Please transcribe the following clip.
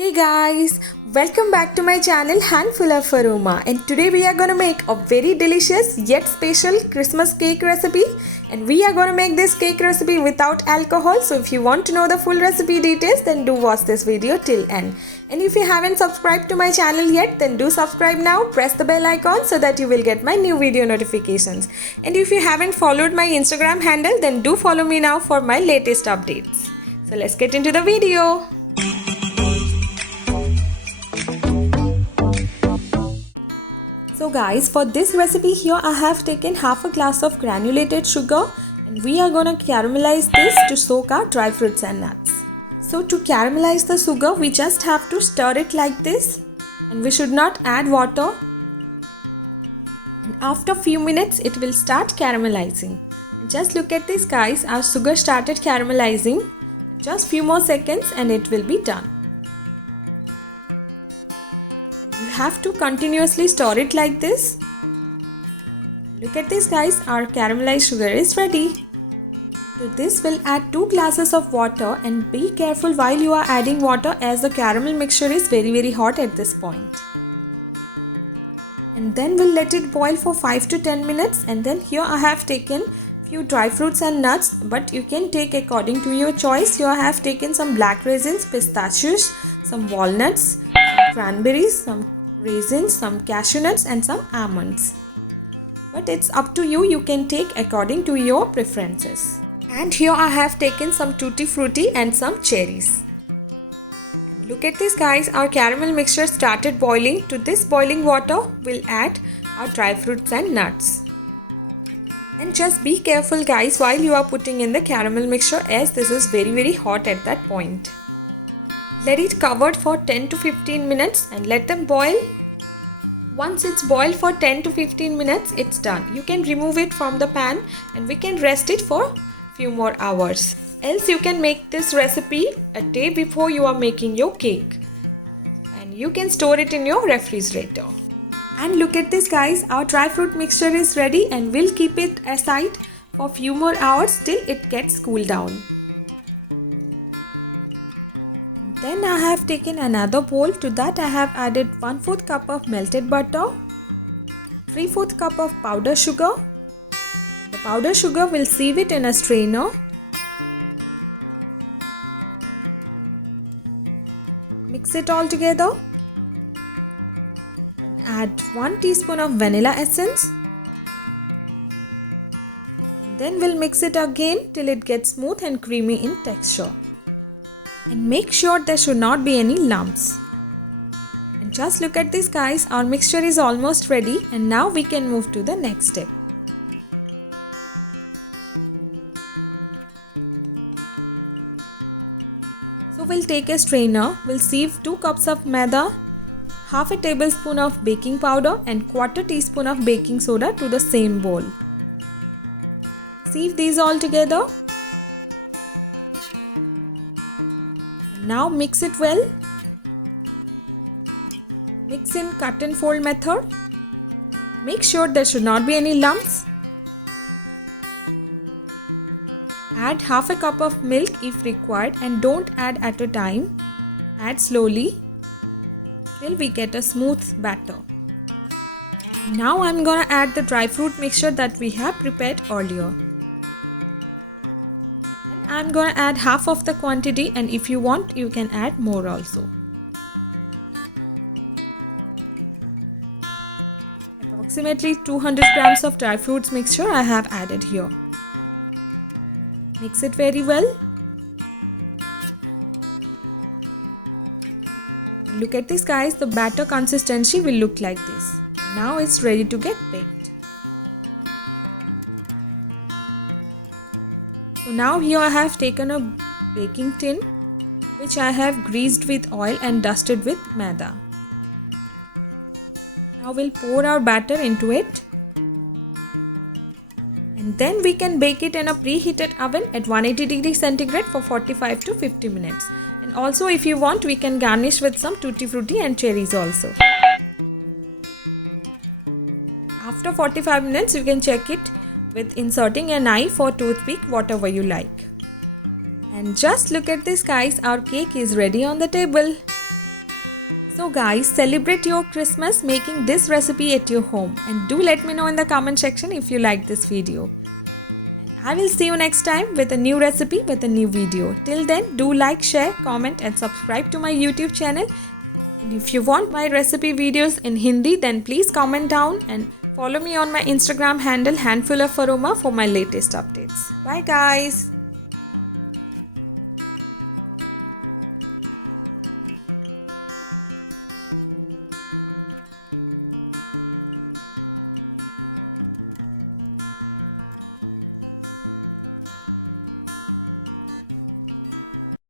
Hey guys, welcome back to my channel Handful of Aroma, and today we are gonna make a very delicious yet special Christmas cake recipe, and we are gonna make this cake recipe without alcohol. So if you want to know the full recipe details, then do watch this video till end. And if you haven't subscribed to my channel yet, then do subscribe now, press the bell icon so that you will get my new video notifications. And if you haven't followed my Instagram handle, then do follow me now for my latest updates. So let's get into the video. So guys, for this recipe here I have taken half a glass of granulated sugar, and we are gonna caramelize this to soak our dry fruits and nuts. So to caramelize the sugar, we just have to stir it like this, and we should not add water. And after few minutes it will start caramelizing. And just look at this guys, our sugar started caramelizing. Just few more seconds and it will be done. You have to continuously stir it like this. Look at this guys, our caramelized sugar is ready. To this we'll add 2 glasses of water, and be careful while you are adding water as the caramel mixture is very hot at this point. And then we'll let it boil for 5 to 10 minutes, and then here I have taken few dry fruits and nuts, but you can take according to your choice. Here I have taken some black raisins, pistachios, some walnuts, some cranberries, some raisins, some cashew nuts and some almonds. But it's up to you, you can take according to your preferences. And here I have taken some tutti frutti and some cherries. Look at this guys, our caramel mixture started boiling. To this boiling water, we'll add our dry fruits and nuts. And just be careful guys while you are putting in the caramel mixture, as this is very hot at that point. Let it covered for 10 to 15 minutes and let them boil. Once it's boiled for 10 to 15 minutes, it's done. You can remove it from the pan and we can rest it for few more hours. Else you can make this recipe a day before you are making your cake. And you can store it in your refrigerator. And look at this guys, our dry fruit mixture is ready, and we'll keep it aside for few more hours till it gets cooled down. Then I have taken another bowl. To that I have added 1/4 cup of melted butter, 3/4 cup of powdered sugar. The powdered sugar will sieve it in a strainer. Mix it all together. And add 1 teaspoon of vanilla essence. And then we'll mix it again till it gets smooth and creamy in texture. And make sure there should not be any lumps. And just look at this guys, our mixture is almost ready, and now we can move to the next step. So we'll take a strainer, we'll sieve 2 cups of maida, half a tablespoon of baking powder and 1/4 teaspoon of baking soda to the same bowl. Sieve these all together. Now mix it well. Mix in cut and fold method. Make sure there should not be any lumps. Add half a cup of milk if required, and don't add at a time. Add slowly till we get a smooth batter. Now I'm gonna add the dry fruit mixture that we have prepared earlier. I'm gonna add half of the quantity, and if you want you can add more also. Approximately 200 grams of dry fruits mixture I have added here. Mix it very well. Look at this guys, the batter consistency will look like this. Now it's ready to get baked. So now here I have taken a baking tin which I have greased with oil and dusted with maida. Now we'll pour our batter into it, and then we can bake it in a preheated oven at 180 degrees centigrade for 45 to 50 minutes. And also if you want, we can garnish with some tutti frutti and cherries also. After 45 minutes you can check it with inserting a knife or toothpick, whatever you like. And just look at this guys, our cake is ready on the table. So guys, celebrate your Christmas making this recipe at your home, and do let me know in the comment section if you like this video. And I will see you next time with a new recipe with a new video. Till then, do like, share, comment and subscribe to my YouTube channel. And if you want my recipe videos in Hindi, then please comment down and follow me on my Instagram handle Handful of Aroma for my latest updates. Bye guys.